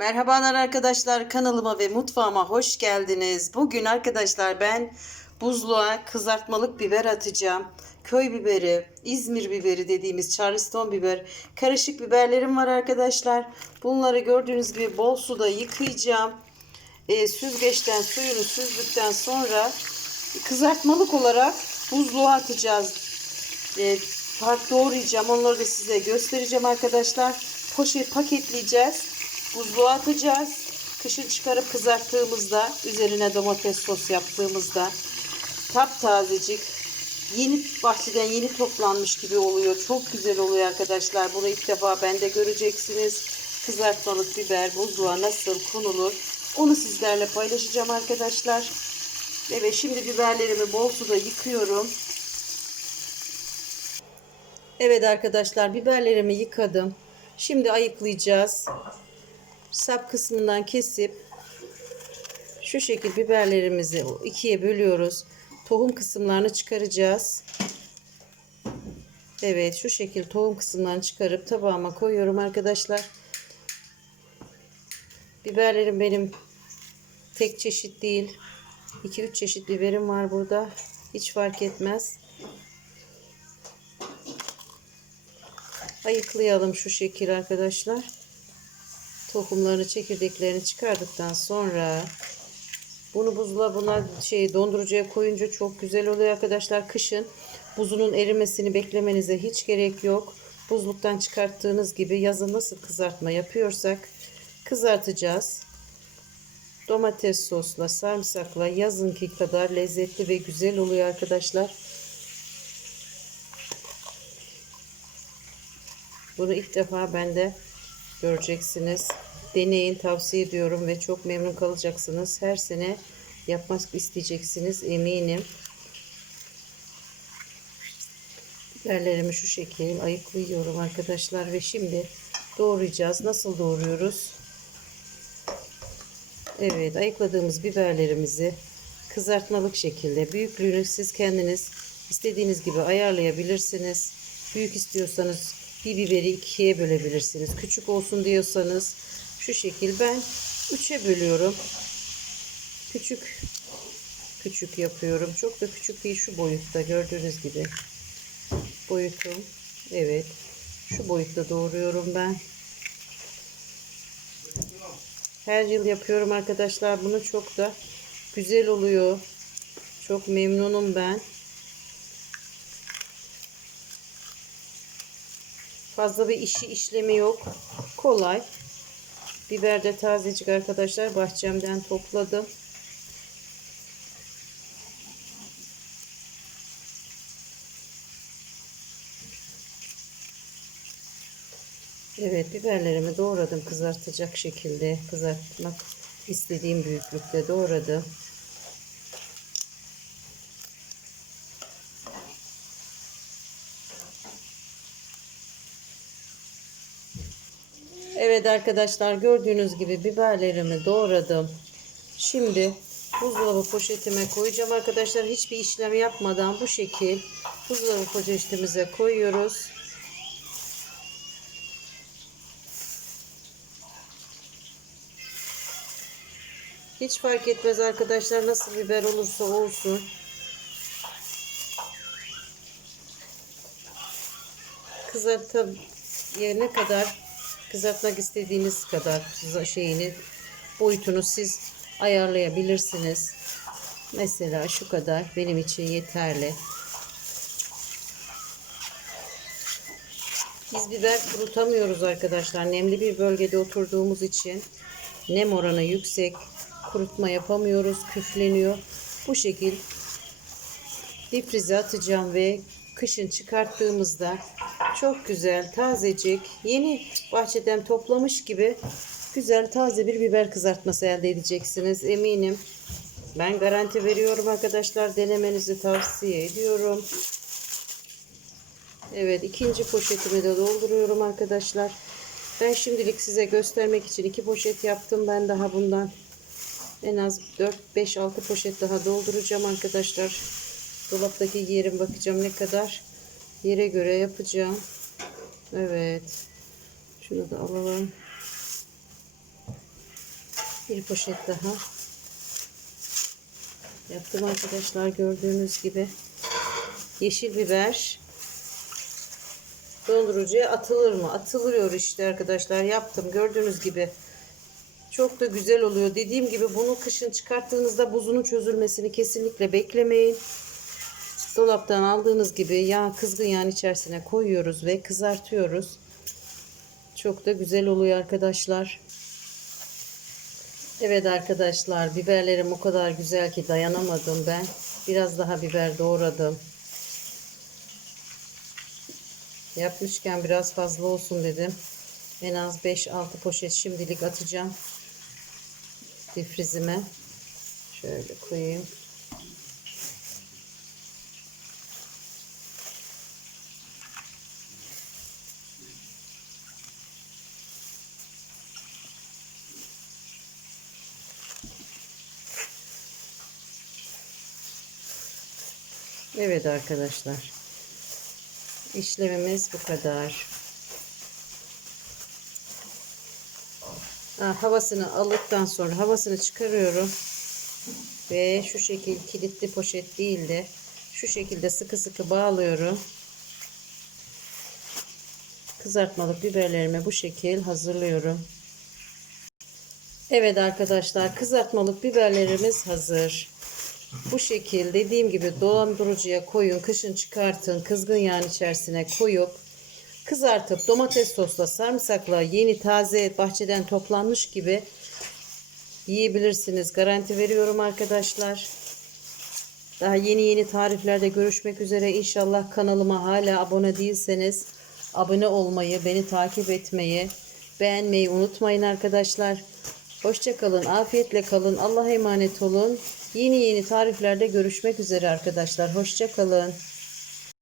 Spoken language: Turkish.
Merhabalar arkadaşlar kanalıma ve mutfağıma hoş geldiniz. Bugün arkadaşlar ben buzluğa kızartmalık biber atacağım. Köy biberi, İzmir biberi dediğimiz Charleston biber, karışık biberlerim var arkadaşlar. Bunları gördüğünüz gibi bol suda yıkayacağım. E, süzgeçten suyunu süzdükten sonra kızartmalık olarak buzluğa atacağız. E, fark doğrayacağım. Onları da size göstereceğim arkadaşlar. Poşet paketleyeceğiz. Buzluğa atacağız. Kışın çıkarıp kızarttığımızda üzerine domates sos yaptığımızda taptazecik yeni bahçeden yeni toplanmış gibi oluyor. Çok güzel oluyor arkadaşlar. Bunu ilk defa bende göreceksiniz. Kızartmalık biber buzluğa nasıl konulur? Onu sizlerle paylaşacağım arkadaşlar. Evet şimdi biberlerimi bol suda yıkıyorum. Evet arkadaşlar biberlerimi yıkadım. Şimdi ayıklayacağız. Sap kısmından kesip şu şekil biberlerimizi ikiye bölüyoruz. Tohum kısımlarını çıkaracağız. Evet şu şekil tohum kısımlarını çıkarıp tabağıma koyuyorum arkadaşlar. Biberlerim benim tek çeşit değil. 2-3 çeşit biberim var burada. Hiç fark etmez. Ayıklayalım şu şekil arkadaşlar. Tohumlarını, çekirdeklerini çıkardıktan sonra bunu buzdolabına şey dondurucuya koyunca çok güzel oluyor arkadaşlar. Kışın buzunun erimesini beklemenize hiç gerek yok. Buzluktan çıkarttığınız gibi yazın nasıl kızartma yapıyorsak kızartacağız. Domates sosla, sarımsakla yazınki kadar lezzetli ve güzel oluyor arkadaşlar. Bunu ilk defa bende göreceksiniz. Deneyin tavsiye ediyorum ve çok memnun kalacaksınız. Her sene yapmak isteyeceksiniz eminim. Biberlerimi şu şekil ayıklıyorum arkadaşlar ve şimdi doğrayacağız. Nasıl doğruyoruz? Evet ayıkladığımız biberlerimizi kızartmalık şekilde büyüklüğünü siz kendiniz istediğiniz gibi ayarlayabilirsiniz. Büyük istiyorsanız bir biberi ikiye bölebilirsiniz. Küçük olsun diyorsanız şu şekil ben üçe bölüyorum. Küçük küçük yapıyorum. Çok da küçük değil şu boyutta gördüğünüz gibi. Boyutum evet şu boyutta doğruyorum ben. Her yıl yapıyorum arkadaşlar. Bunu çok da güzel oluyor. Çok memnunum ben. Fazla bir işi işlemi yok. Kolay. Biber de tazecik arkadaşlar. Bahçemden topladım. Evet biberlerimi doğradım kızartacak şekilde kızartmak istediğim büyüklükte doğradım. Evet arkadaşlar gördüğünüz gibi biberlerimi doğradım. Şimdi buzdolabı poşetime koyacağım arkadaşlar. Hiçbir işlem yapmadan bu şekil buzdolabı poşetimize koyuyoruz. Hiç fark etmez arkadaşlar nasıl biber olursa olsun. Kızartıp ne kadar kızartmak istediğiniz kadar şeyini boyutunu siz ayarlayabilirsiniz. Mesela şu kadar benim için yeterli. Biz biber kurutamıyoruz arkadaşlar. Nemli bir bölgede oturduğumuz için nem oranı yüksek. Kurutma yapamıyoruz. Küfleniyor. Bu şekil difrize atacağım ve kışın çıkarttığımızda çok güzel, tazecik, yeni bahçeden toplamış gibi güzel taze bir biber kızartması elde edeceksiniz. Eminim. Ben garanti veriyorum arkadaşlar. Denemenizi tavsiye ediyorum. Evet ikinci poşetimi de dolduruyorum arkadaşlar. Ben şimdilik size göstermek için iki poşet yaptım. Ben daha bundan en az 4-5-6 poşet daha dolduracağım arkadaşlar. Dolaptaki yerim bakacağım ne kadar. Yere göre yapacağım. Evet. Şunu da alalım. Bir poşet daha. Yaptım arkadaşlar gördüğünüz gibi. Yeşil biber. Dondurucuya atılır mı? Atılıyor işte arkadaşlar. Yaptım gördüğünüz gibi. Çok da güzel oluyor. Dediğim gibi bunu kışın çıkarttığınızda buzunun çözülmesini kesinlikle beklemeyin. Dolaptan aldığınız gibi yağ kızgın yağın içerisine koyuyoruz ve kızartıyoruz. Çok da güzel oluyor arkadaşlar. Evet arkadaşlar biberlerim o kadar güzel ki dayanamadım ben. Biraz daha biber doğradım. Yapmışken biraz fazla olsun dedim. En az 5-6 poşet şimdilik atacağım. Difrizime. Şöyle koyayım. Evet arkadaşlar. İşlemimiz bu kadar. Ha, havasını aldıktan sonra havasını çıkarıyorum. Ve şu şekil kilitli poşet değil de şu şekilde sıkı sıkı bağlıyorum. Kızartmalık biberlerimi bu şekil hazırlıyorum. Evet arkadaşlar kızartmalık biberlerimiz hazır. Bu şekil dediğim gibi dolandırıcıya koyun. Kışın çıkartın. Kızgın yağın içerisine koyup kızartıp domates sosla sarımsakla yeni taze bahçeden toplanmış gibi yiyebilirsiniz. Garanti veriyorum arkadaşlar. Daha yeni yeni tariflerde görüşmek üzere. İnşallah kanalıma hala abone değilseniz abone olmayı, beni takip etmeyi, beğenmeyi unutmayın arkadaşlar. Hoşçakalın, afiyetle kalın, Allah'a emanet olun. Yeni yeni tariflerde görüşmek üzere arkadaşlar. Hoşçakalın.